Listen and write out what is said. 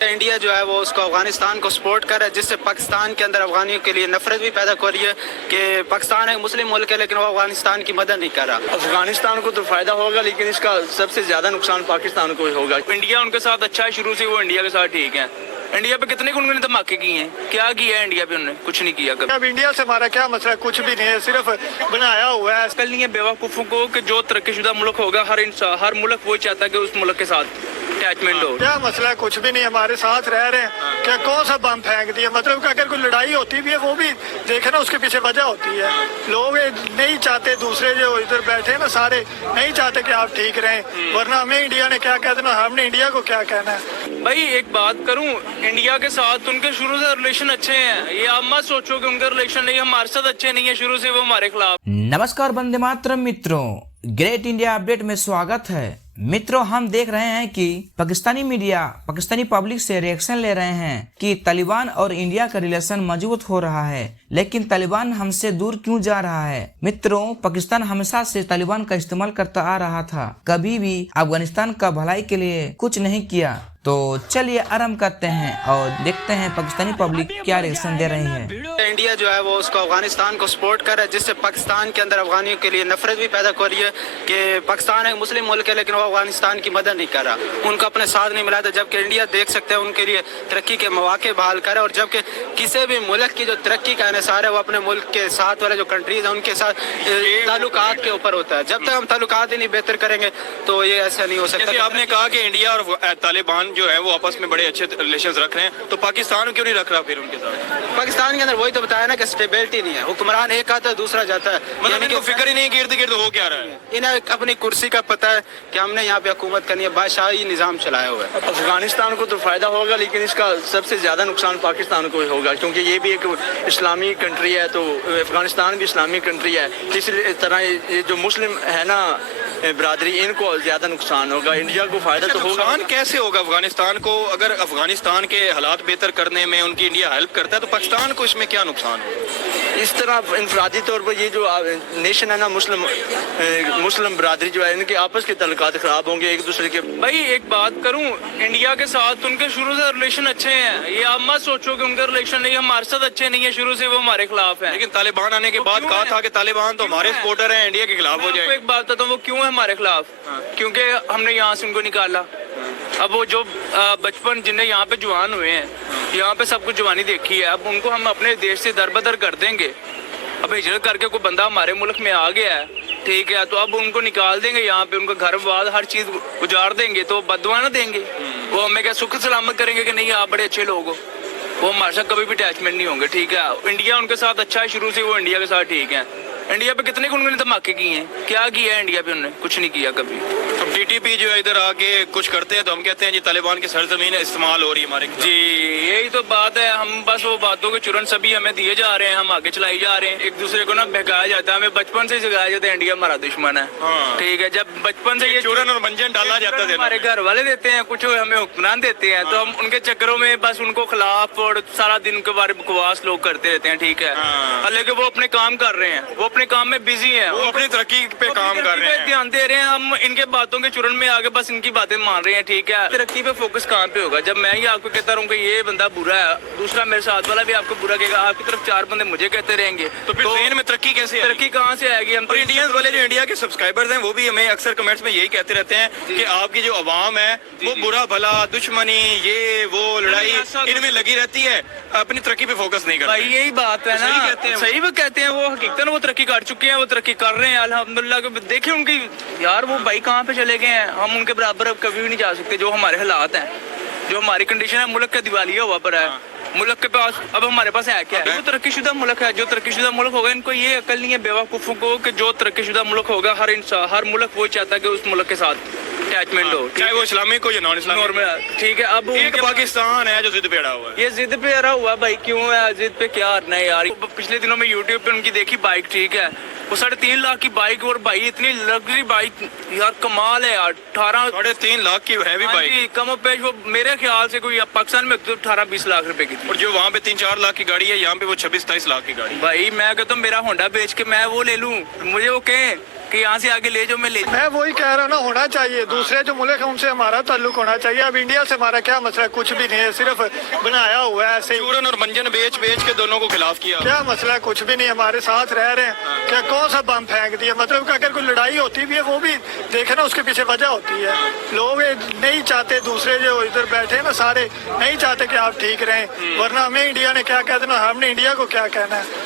India जो है वो उसको अफगानिस्तान को सपोर्ट कर रहा है, जिससे पाकिस्तान के अंदर अफगानियों के लिए नफरत भी पैदा हो रही है कि पाकिस्तान एक मुस्लिम मुल्क है लेकिन वो अफगानिस्तान की मदद नहीं कर रहा। अफगानिस्तान को तो फायदा होगा लेकिन इसका सबसे ज्यादा नुकसान पाकिस्तान को ही होगा। इंडिया उनके साथ अच्छा है शुरू से, वो इंडिया के साथ ठीक है। इंडिया पे कितने उन्होंने धमाके किए हैं, क्या किया है इंडिया पे उन्होंने? कुछ नहीं किया कभी। अब इंडिया से हमारा क्या मसला है? कुछ भी नहीं है, सिर्फ बनाया हुआ है। कल नहीं है बेवकूफ़ों को कि जो तरक्कीशुदा मुल्क होगा हर मुल्क वो चाहता है कि उस मुल्क के साथ अटैचमेंट हो। क्या मसला है? कुछ भी नहीं, हमारे साथ रह रहे हैं। क्या कौन सा बम फेंक दिया? मतलब कि अगर कोई लड़ाई होती भी है वो भी देखे ना, उसके पीछे वजह होती है। लोग नहीं चाहते, दूसरे जो इधर बैठे हैं ना सारे नहीं चाहते कि आप ठीक रहें, वरना हमें इंडिया ने क्या कह देना, हमने इंडिया को क्या कहना है। भाई एक बात करूं, इंडिया के साथ उनके शुरू से रिलेशन अच्छे हैं। ये आप मत सोचो कि उनके रिलेशन नहीं हमारे साथ अच्छे नहीं है, शुरू से वो हमारे खिलाफ। नमस्कार वंदे मातरम मित्रों, ग्रेट इंडिया अपडेट में स्वागत है। मित्रों, हम देख रहे हैं कि पाकिस्तानी मीडिया पाकिस्तानी पब्लिक से रिएक्शन ले रहे हैं कि तालिबान और इंडिया का रिलेशन मजबूत हो रहा है, लेकिन तालिबान हमसे दूर क्यों जा रहा है। मित्रों, पाकिस्तान हमेशा से तालिबान का इस्तेमाल करता आ रहा था, कभी भी अफगानिस्तान का भलाई के लिए कुछ नहीं किया। तो चलिए आरंभ करते हैं और देखते हैं पाकिस्तानी पब्लिक क्या रिएक्शन दे रही है। इंडिया जो है वो उसको अफगानिस्तान को सपोर्ट कर रहा है, जिससे पाकिस्तान के अंदर अफगानियों के लिए नफरत भी पैदा हो रही है कि पाकिस्तान एक मुस्लिम मुल्क है लेकिन वो अफगानिस्तान की मदद नहीं कर रहा, उनको अपने साथ नहीं मिला था। जबकि इंडिया देख सकते हैं उनके लिए तरक्की के मौके बहाल कर रहा है, और जबकि किसी भी मुल्क की जो तरक्की का इन्हिसार है वो अपने मुल्क के साथ वाले जो कंट्रीज हैं उनके साथ ताल्लुकात के ऊपर होता है। जब तक हम ताल्लुकात ही नहीं बेहतर करेंगे तो ये ऐसा नहीं हो सकता। आपने कहा कि इंडिया और तालिबान जो है वो आपस में बड़े अच्छे रिलेशंस रख रहे हैं, तो पाकिस्तान क्यों नहीं रख रहा फिर उनके साथ? पाकिस्तान के अंदर वही तो बताया ना कि स्टेबिलिटी नहीं है, हुक्मरान एक आता है दूसरा जाता है, मतलब इनको फिक्र ही नहीं, गिर्द गिर्द हो क्या रहा है। इन्हें अपनी कुर्सी का पता है कि हमने यहाँ पे हुकूमत करनी है, बादशाही निज़ाम चलाया हुआ है। अफगानिस्तान को तो फायदा होगा लेकिन इसका सबसे ज्यादा नुकसान पाकिस्तान को ही होगा, क्योंकि ये भी एक इस्लामी कंट्री है, तो अफगानिस्तान भी इस्लामी कंट्री है। इस तरह ये जो मुस्लिम है ना बरादरी, इनको ज्यादा नुकसान होगा। इंडिया को फायदा तो होगा। नुकसान कैसे होगा अफगानिस्तान को? अगर अफगानिस्तान के हालात बेहतर करने में उनकी इंडिया हेल्प करता है तो पाकिस्तान को इसमें क्या नुकसान होगा? इस तरह इंफरादी तौर पर ये जो नेशन है ना, मुस्लिम बरादरी जो है, इनके आपस के तल्लुकात खराब होंगे एक दूसरे के। भाई एक बात करूं, इंडिया के साथ उनके शुरू से रिलेशन अच्छे हैं। ये आप मत सोचो कि उनके रिलेशन नहीं हमारे साथ अच्छे नहीं है, शुरू से वो हमारे खिलाफ है। लेकिन तालिबान आने के बाद कहा था कि तालिबान तो हमारे सपोर्टर हैं, इंडिया के खिलाफ हो जाए। एक बात बताता हूँ, वो क्यों है हमारे खिलाफ? क्योंकि हमने यहाँ से उनको निकाला। अब वो जो बचपन जिन्हें यहाँ पे जवान हुए हैं, यहाँ पे सब कुछ जवानी देखी है, अब उनको हम अपने देश से दरबदर कर देंगे। अब हिजरत करके कोई बंदा हमारे मुल्क में आ गया है, ठीक है, तो अब उनको निकाल देंगे यहाँ पे, उनका घर बार हर चीज उजाड़ देंगे, तो बददुआ ना देंगे। वो हमें क्या सुख सलामत करेंगे कि नहीं आप बड़े अच्छे लोग हो? वो हमारे साथ कभी भी अटैचमेंट नहीं होंगे, ठीक है। इंडिया उनके साथ अच्छा है शुरू से, वो इंडिया के साथ ठीक है। इंडिया पे कितने उन्होंने धमाके किए हैं, क्या किया है इंडिया पे उन्होंने? कुछ नहीं किया कभी। अब टीटीपी जो है इधर आके कुछ करते हैं तो हम कहते हैं जी तालिबान की सरजमीन इस्तेमाल हो रही है हमारे खिलाफ। जी यही तो बात है, हम बस वो बातों के चुरन सभी हमें दिए जा रहे हैं, हम आगे चलाई जा रहे हैं। एक दूसरे को ना बहकाया जाता है, हमें बचपन से सिखाया जाता है इंडिया हमारा दुश्मन है, ठीक है। जब बचपन से ये चूरन और मंजन डाला जाता है, हमारे घर वाले देते हैं, कुछ हमें हुक्मरान देते हैं, तो हम उनके चक्करों में बस उनको खिलाफ और सारा दिन उनके बारे में बकवास लोग करते रहते हैं, ठीक है। लेकिन वो अपने काम कर रहे हैं, वो अपने काम में बिजी है, वो अपनी तरक्की पे काम कर रहे हैं, ध्यान दे रहे हैं। हम इनके बातों के चुरन में आगे बस इनकी बातें मान रहे हैं, ठीक है। तरक्की पे फोकस कहाँ पे होगा? जब मैं ही आपको कहता रहूँ कि ये बंदा बुरा है, दूसरा मेरे साथ वाला भी आपको बुरा कहेगा, आपकी तरफ चार बंदे मुझे कहते रहेंगे, तो फिर ट्रेन में तरक्की कैसे आएगी? तरक्की कहाँ से आएगी? हम इंडियंस वाले जो इंडिया के सब्सक्राइबर्स हैं वो भी हमें अक्सर कमेंट्स में यही कहते रहते हैं कि आपकी जो आवाम है वो बुरा भला दुश्मनी ये वो लड़ाई इनमें लगी रहती है, अपनी तरक्की पे फोकस नहीं करते। भाई यही बात है ना, सही वो कहते हैं, वो हकीकतन वो तरक्की कर चुके हैं, वो तरक्की कर रहे हैं अल्हम्दुलिल्लाह। देखिए उनकी यार वो भाई कहाँ पे चले गए हैं, हम उनके बराबर अब कभी भी नहीं जा सकते। जो हमारे हालात हैं, जो हमारी कंडीशन है, मुल्क का दिवालिया हुआ पर है, मुल्क के पास अब हमारे पास है क्या है? वो तरक्कीशुदा मुल्क है, जो तरक्कीशुदा मुल्क होगा, इनको ये अकल नहीं है बेवकूफ़ों को कि जो तरक्कीशुदा मुल्क होगा हर मुल्क वो चाहता है कि उस मुल्क के साथ अटैचमेंट हो, चाहे वो इस्लामिक हो या नॉन इस्लामिक, ठीक है। अब एक पाकिस्तान है जो जिद पे अड़ा हुआ है। ये जिद पे अड़ा हुआ भाई, क्यों है जिद पे? क्या नहीं यार, पिछले दिनों में यूट्यूब पे उनकी देखी बाइक, ठीक है, वो 3.5 लाख की बाइक, और भाई इतनी लग्जरी बाइक यार, कमाल है यार। 3.5 लाख की है भी बाइक, कम पेश वो मेरे ख्याल से कोई पाकिस्तान में तो 18-20 लाख रुपए की थी। और जो वहाँ पे 3-4 लाख की गाड़ी है, यहाँ पे वो 26-27 लाख की गाड़ी। भाई मैं कहता हूँ मेरा होंडा बेच के मैं वो ले लूँ, मुझे वो कहें कि यहाँ से आगे ले जाओ, मैं ले। मैं वही कह रहा हूँ ना, होना चाहिए। दूसरे जो मुल्क है उनसे हमारा ताल्लुक होना चाहिए। अब इंडिया से हमारा क्या मसला है? कुछ भी नहीं है, सिर्फ बनाया हुआ है ऐसे ही। चूरन और मंजन बेच के दोनों को खिलाफ किया। क्या मसला है? कुछ भी नहीं, हमारे साथ रह रहे हैं। क्या कौन सा बम फेंक दिया? मतलब कि अगर कोई लड़ाई होती भी है वो भी देखे ना, उसके पीछे वजह होती है। लोग नहीं चाहते, दूसरे जो इधर बैठे हैं ना सारे नहीं चाहते कि आप ठीक रहें, वरना हमें इंडिया ने क्या कह देना, हमने इंडिया को क्या कहना है।